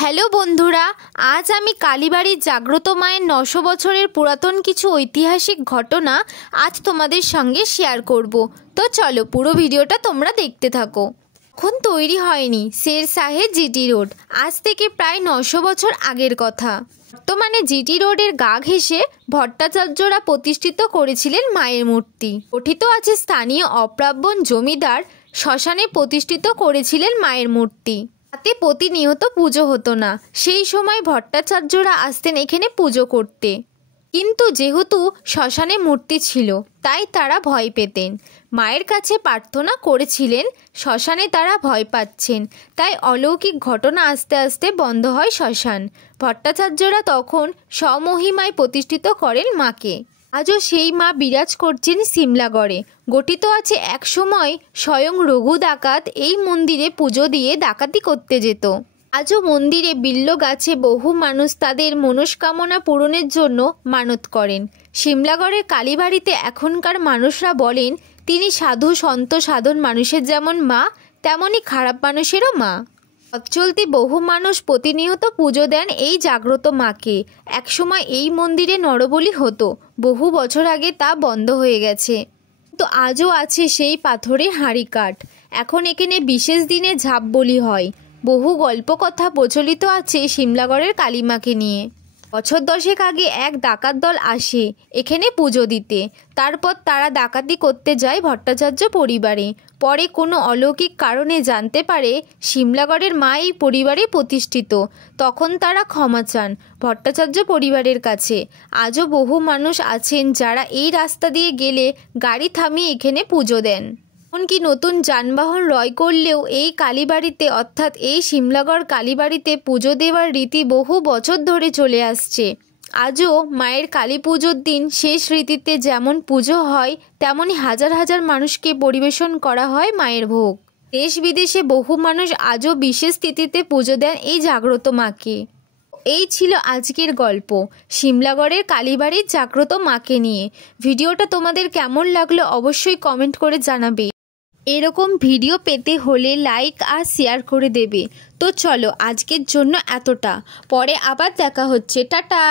Hello বন্ধুরা, আজ আমি কালীবাড়ির জাগ্রত মায়ের 900 বছরের পুরাতন কিছু ঐতিহাসিক ঘটনা আজ তোমাদের সঙ্গে শেয়ার করব। তো চলো পুরো ভিডিওটা তোমরা দেখতে থাকো। এখন তৈরি হয়নি শেরশাহের জিটি রোড, আজ থেকে প্রায় 900 বছর আগের কথা। বর্তমানে জিটি রোডের গা ঘেঁষে ভট্টাচার্যরা প্রতিষ্ঠিত করেছিলেন মায়ের মূর্তি। গঠিত আছে স্থানীয় অপ্রাবণ জমিদার শ্মশানে প্রতিষ্ঠিত করেছিলেন মায়ের মূর্তি। তাতে প্রতিনিয়ত পুজো হতো না, সেই সময় ভট্টাচার্যরা আসতেন এখানে পুজো করতে। কিন্তু যেহেতু শ্মশানে মূর্তি ছিল তাই তারা ভয় পেতেন, মায়ের কাছে প্রার্থনা করেছিলেন। শ্মশানে তারা ভয় পাচ্ছেন, তাই অলৌকিক ঘটনা আস্তে আস্তে বন্ধ হয় শ্মশান। ভট্টাচার্যরা তখন স্বমহিমায় প্রতিষ্ঠিত করেন মাকে। আজও সেই মা বিরাজ করছেন সিমলাগড়ে। গঠিত আছে এক সময় স্বয়ং রঘু ডাকাত এই মন্দিরে পুজো দিয়ে ডাকাতি করতে যেত। আজও মন্দিরে বিল্ল গাছে বহু মানুষ তাদের মনস্কামনা পূরণের জন্য মানত করেন। সিমলাগড়ের কালীবাড়িতে এখনকার মানুষরা বলেন তিনি সাধু সন্ত সাধন মানুষের যেমন মা, তেমনই খারাপ মানুষেরও মা। পথ চলতি বহু মানুষ প্রতিনিয়ত পুজো দেন এই জাগ্রত মাকে। একসময় এই মন্দিরে নরবলি হতো, বহু বছর আগে তা বন্ধ হয়ে গেছে। তো আজও আছে সেই পাথরের হাঁড়িকাঠ। এখন এখানে বিশেষ দিনে ঝাপ বলি হয়। বহু গল্প কথা প্রচলিত আছে সিমলাগড়ের কালীমাকে নিয়ে। বছর 10 আগে এক ডাকাত দল আসে এখানে পুজো দিতে। তারপর তারা ডাকাতি করতে যায় ভট্টাচার্য পরিবারে। পরে কোনো অলৌকিক কারণে জানতে পারে সিমলাগড়ের মা এই পরিবারে প্রতিষ্ঠিত। তখন তারা ক্ষমা চান ভট্টাচার্য পরিবারের কাছে। আজও বহু মানুষ আছেন যারা এই রাস্তা দিয়ে গেলে গাড়ি থামিয়ে এখানে পুজো দেন। এমনকি নতুন যানবাহন ক্রয় করলেও এই কালীবাড়িতে অর্থাৎ এই সিমলাগড় কালীবাড়িতে পুজো দেওয়ার রীতি বহু বছর ধরে চলে আসছে। আজও মায়ের কালী পুজোর দিন শেষ রীতিতে যেমন পুজো হয় তেমনই হাজার হাজার মানুষকে পরিবেশন করা হয় মায়ের ভোগ। দেশ বিদেশে বহু মানুষ আজও বিশেষ তিথিতে পুজো দেন এই জাগ্রত মাকে। এই ছিল আজকের গল্প সিমলাগড়ের কালীবাড়ির জাগ্রত মাকে নিয়ে। ভিডিওটা তোমাদের কেমন লাগলো অবশ্যই কমেন্ট করে জানাবে। এরকম ভিডিও পেতে হলে লাইক আর শেয়ার করে দেবে। তো চলো আজকের জন্য এতটা, পরে আবার দেখা হচ্ছে, টাটা।